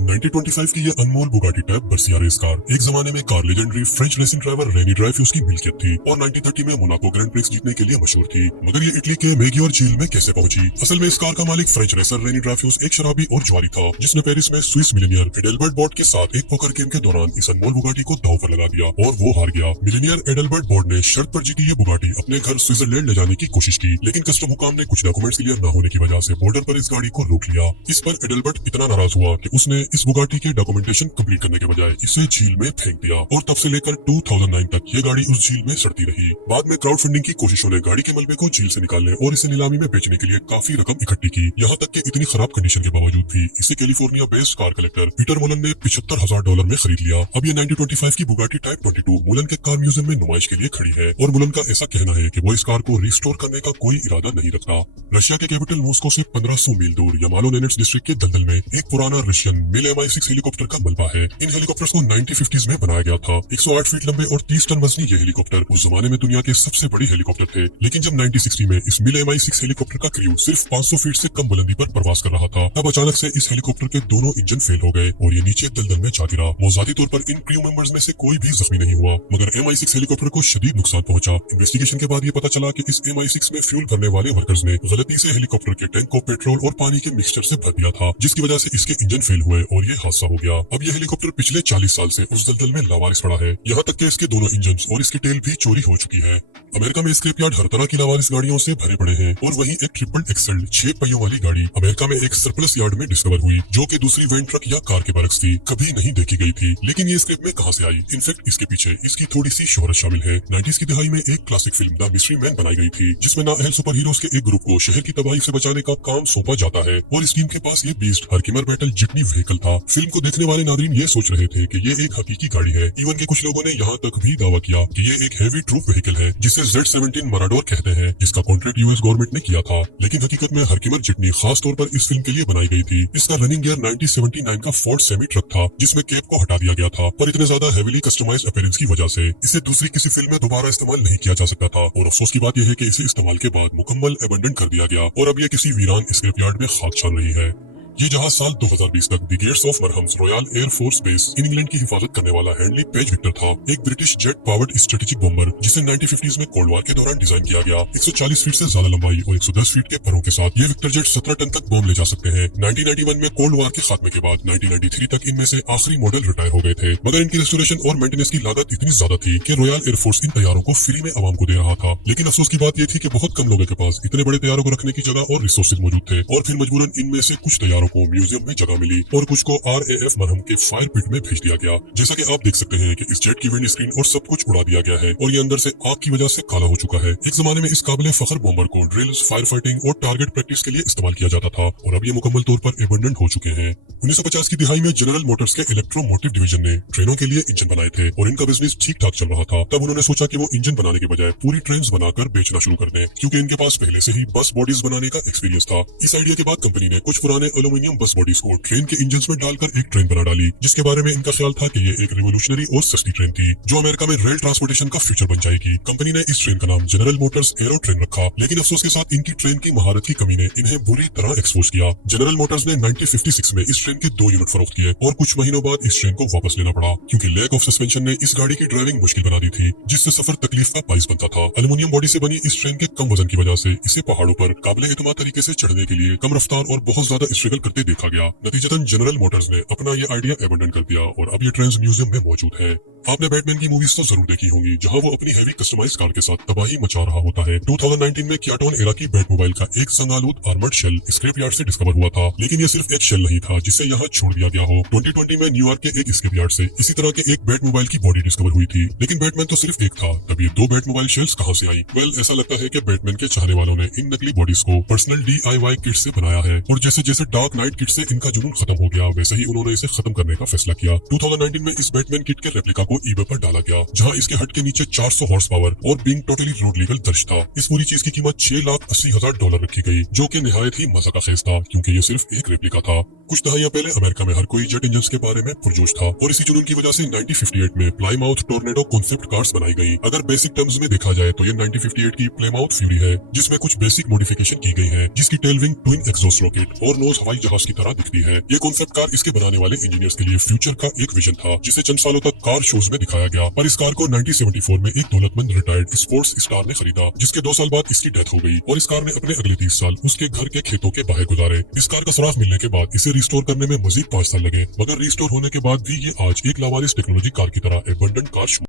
1925 की ये अनमोल Bugatti type Brescia race car एक जमाने में car legendary French racing driver Rene Dreyfus की मिल्कियत थी और 1930 में मोनाको ग्रैंड प्रिक्स जीतने के लिए मशहूर थी। मगर ये इटली के मेगियोर झील में कैसे पहुंची? असल में इस कार का मालिक फ्रेंच रेसर रेनी ड्राइफ्यूज एक शराबी और जुआरी था जिसने पेरिस में स्विस मिलीनियर एडल्बर्ट बोर्ड के साथ एक पोकर गेम के दौरान इस अनमोल बुगाटी को दांव पर लगा दिया और वो हार गया। मिलीनियर एडल्बर्ट बोर्ड ने शर्त पर जीती ये बुगाटी अपने घर स्विट्जरलैंड ले जाने की कोशिश की, लेकिन कस्टम हुकाम ने कुछ डॉक्यूमेंट्स क्लियर न होने की वजह से बॉर्डर पर इस गाड़ी को रोक लिया। इस पर एडल्बर्ट इतना नाराज हुआ कि उसने इस बुगाटी के डॉक्यूमेंटेशन कंप्लीट करने के बजाय इसे झील में फेंक दिया और तब से लेकर 2009 तक ये गाड़ी उस झील में सड़ती रही। बाद में क्राउड फंडिंग की कोशिशों ने गाड़ी के मलबे को झील से निकालने और इसे नीलामी में बेचने के लिए काफी रकम इकट्ठी की। यहाँ तक कि इतनी खराब कंडीशन के बावजूद भी इसे California based car collector Peter Mullin ने $75,000 में खरीद लिया। अब ये 1925 की बुगाटी टाइप 22 मुलन के कार म्यूजियम में नुमाइश के लिए खड़ी है और मुलन का ऐसा कहना है कि वो इस कार को रिस्टोर करने का कोई इरादा नहीं रखता। रशिया के कैपिटल मॉस्को से 1500 मील दूर यामालो नेनेट्स डिस्ट्रिक्ट के दलदल में एक पुराना रशियन मिल MI6 हेलीकॉप्टर का मलबा है। इन हेलीकॉप्टर्स को 1950s में बनाया गया था। 108 फीट लंबे और 30 टन वजनी ये हेलीकॉप्टर उस जमाने में दुनिया के सबसे बड़ी हेलीकॉप्टर थे, लेकिन जब 1960 में इस मिल MI6 हेलीकॉप्टर का क्रू सिर्फ 500 फीट से कम बुलंदी पर प्रवास कर रहा था, तब अचानक से इस हेलीकॉप्टर के दोनों इंजन फेल हो गए और ये नीचे दलदल में जा गिरा। मौजादी तौर पर इन क्रू मेंबर्स में से कोई भी जख्मी नहीं हुआ, मगर MI6 हेलीकॉप्टर को शदीद नुकसान पहुंचा। इन्वेस्टिगेशन के बाद ये पता चला कि इस MI6 में फ्यूल भरने वाले वर्कर्स ने गलती से हेलीकॉप्टर के टैंक को पेट्रोल और पानी के मिक्सचर से भर दिया था, जिसकी वजह से इसके इंजन फेल हुए और ये हादसा हो गया। अब ये हेलीकॉप्टर पिछले 40 साल से उस दलदल में लावारिस पड़ा है, यहाँ तक कि इसके दोनों इंजन और इसकी टेल भी चोरी हो चुकी है। अमेरिका में स्क्रैप यार्ड हर तरह की लावारिस गाड़ियों से भरे पड़े हैं और वहीं एक ट्रिपल एक्सल 6 पहियों वाली गाड़ी अमेरिका में एक सरप्लस यार्ड में डिस्कवर हुई, जो कि दूसरी वैन ट्रक या कार के बरक्स थी, कभी नहीं देखी गई थी। लेकिन ये स्क्रैप में कहां से आई? इनफैक्ट इसके पीछे इसकी थोड़ी सी शोहरत शामिल है। 90s की दिहाई में एक classic film the mystery man बनाई गई थी, जिसमें नाअहल सुपर हीरोज के एक ग्रुप को शहर की तबाही से बचाने का काम सौंपा जाता है और इस टीम के पास ये बीस्ट हरकिमर बैटल जिटनी व्हीकल था। फिल्म को देखने वाले नादरीन ये सोच रहे थे कि ये एक हकीकी गाड़ी है। इवन के कुछ लोगों ने यहाँ तक भी दावा किया कि ये एक हैवी ट्रूप व्हीकल है जिसे Z17 मराडोर कहते हैं, जिसका कॉन्ट्रैक्ट यूएस गवर्नमेंट ने किया था। लेकिन हकीकत में हरकिमर जिटनी खास तौर पर इस फिल्म के लिए बनाई गई थी। इसका रनिंग गियर 1979 का फोर्ड सेमी ट्रक था, जिसमें कैप को हटा दिया गया था, पर इतने ज्यादा हेवीली कस्टमाइज्ड अपीयरेंस की वजह से इसे दूसरी किसी फिल्म में दोबारा इस्तेमाल नहीं किया जा सकता था। और अफसोस की बात यह है कि इसे इस्तेमाल के बाद मुकम्मल अबंडन कर दिया गया और अब ये किसी वीरान स्क्रैप यार्ड में खाक छान रही है। ये जहाज साल 2020 तक the gates of Marham's Royal Air Force base in England की हिफाजत करने वाला हैंडली पेज विक्टर था, एक British jet powered strategic bomber जिसे 1950s में कोल्ड वॉर के दौरान डिजाइन किया गया। 140 फीट से ज्यादा लंबाई और 110 फीट के परों के साथ ये विक्टर जेट 17 टन तक बॉम्ब ले जा सकते हैं। 1991 में कोल्ड वॉर के खात्मे के बाद 1993 तक इनमें से आखिरी मॉडल रिटायर हो गए थे, मगर इनकी रेस्टोरेशन और मेंटेनेंस की लागत इतनी ज्यादा थी कि रॉयल एयरफोर्स इन तैयारों को फ्री में आवाम को दे रहा था। लेकिन अफसोस की बात यह थी कि बहुत कम लोगों के पास इतने बड़े तैयारों को रखने की जगह और रिसोर्सेज मौजूद थे और फिर मजबूरन इनमें से कुछ तैयारों को म्यूजियम में मिली और कुछ को RAF मरहम के फायर पिट में भेज दिया गया। जैसा कि आप देख सकते हैं कि इस जेट की विंड स्क्रीन और सब कुछ उड़ा दिया गया है और ये अंदर से आग की वजह से काला हो चुका है। एक जमाने में इस काबिले फखर बॉम्बर को ड्रिल्स, फायर फाइटिंग और टारगेट प्रैक्टिस के लिए इस्तेमाल किया जाता था और अब ये मुकम्मल तौर पर एबंडन हो चुके हैं। 1950 की दिहाई में जनरल मोटर्स के इलेक्ट्रोमोटिव डिवीजन ने ट्रेनों के लिए इंजन बनाए थे और इनका बिजनेस ठीक ठाक चल रहा था। तब उन्होंने सोचा कि वो इंजन बनाने के बजाय पूरी ट्रेन बनाकर बेचना शुरू कर दें, क्योंकि इनके पास पहले से ही बस बॉडीज बनाने का एक्सपीरियंस था। इस आइडिया के बाद कंपनी ने कुछ पुराने एल्यूमिनियम बस बॉडीज को ट्रेन के इंजन में डालकर एक ट्रेन बना डाली, जिसके बारे में इनका ख्याल था कि ये एक रिवोल्यूशनरी और सस्ती ट्रेन थी जो अमेरिका में रेल ट्रांसपोर्टेशन का फ्यूचर बन जाएगी। कंपनी ने इस ट्रेन का नाम जनरल मोटर्स एरो ट्रेन रखा, लेकिन अफसोस के साथ इनकी ट्रेन की महारत की कमी ने इन्हें बुरी तरह एक्सपोज किया। जनरल मोटर्स ने 1956 में इस ट्रेन के 2 यूनिट फरोख्त किए और कुछ महीनों बाद इस ट्रेन को वापस लेना पड़ा, क्योंकि लैक ऑफ सस्पेंशन ने इस गाड़ी की ड्राइविंग मुश्किल बना दी थी, जिससे सफर तकलीफ का बाइस बनता था। एल्यूमिनियम बॉडी से बनी इस ट्रेन के कम वजन की वजह से इसे पहाड़ों पर काबिले एतमाद तरीके से चढ़ने के लिए कम रफ्तार और बहुत ज्यादा स्ट्रगल करते देखा गया। नतीजतन जनरल मोटर्स ने अपना ये आइडिया एबंडन कर दिया और अब ये ट्रेन म्यूजियम में मौजूद है। आपने बैटमैन की मूवीज तो जरूर देखी होंगी, जहां वो अपनी हैवी कस्टमाइज्ड कार के साथ तबाही मचा रहा होता है। 2019 में क्याटोन एरा की बैट मोबाइल का एक संगालूद आर्मर्ड शेल स्क्रैप यार्ड से डिस्कवर हुआ था, लेकिन ये सिर्फ एक शेल नहीं था जिसे यहाँ छोड़ दिया गया हो। 2020 में न्यूयॉर्क के एक स्क्रैप यार्ड से इसी तरह के एक बैट मोबाइल की बॉडी डिस्कवर हुई थी, लेकिन बैटमैन तो सिर्फ एक था। तब ये 2 बैट मोबाइल शेल्स कहां से आई? वेल, ऐसा लगता है कि बैटमैन के चाहने वालों ने इन नकली बॉडीज को पर्सनल DIY किट से बनाया है और जैसे जैसे डार्क नाइट किट से इनका जुनून खत्म हो गया, वैसे ही उन्होंने इसे खत्म करने का फैसला किया। 2019 में इस बैटमैन किट के रेप्लिका को eBay पर डाला गया, जहां इसके हट के नीचे 400 हॉर्स पावर और बीइंग टोटली रोड लीगल दर्ज था। इस पूरी चीज की कीमत $6,80,000 रखी गई, जो कि निहायत ही मजा का खेज था, क्योंकि ये सिर्फ एक रेप्लिका था। कुछ दहाइयां पहले अमेरिका में हर कोई जेट इंजन के बारे में पुरजोश था और इसी जुनून की वजह से 1958 में प्लाईमाउथ टोर्नेडो कॉन्सेप्ट कार्स बनाई गई। अगर बेसिक टर्म्स में देखा जाए तो ये 1958 की प्लाईमाउथ फ्यूरी है, जिसमें कुछ बेसिक मॉडिफिकेशन की गई है, जिसकी tail wing twin exhaust rocket और नोज हवाई हवाई जहाज की तरह दिखती है। ये कॉन्सेप्ट कार इसके बनाने वाले इंजीनियर्स के लिए फ्यूचर का एक विजन था, जिसे चंद सालों तक कार शोज में दिखाया गया। पर इस कार को 1974 में एक दौलतमंद रिटायर्ड स्पोर्ट्स स्टार ने खरीदा, जिसके 2 साल बाद इसकी डेथ हो गई और इस कार ने अपने अगले 30 साल उसके घर के खेतों के बाहर गुजारे। इस कार का सुराग मिलने के बाद इसे रिस्टोर करने में मजीद 5 साल लगे, मगर रिस्टोर होने के बाद भी ये आज एक लावारिस टेक्नोलॉजी कार की तरह एबंडेंट कार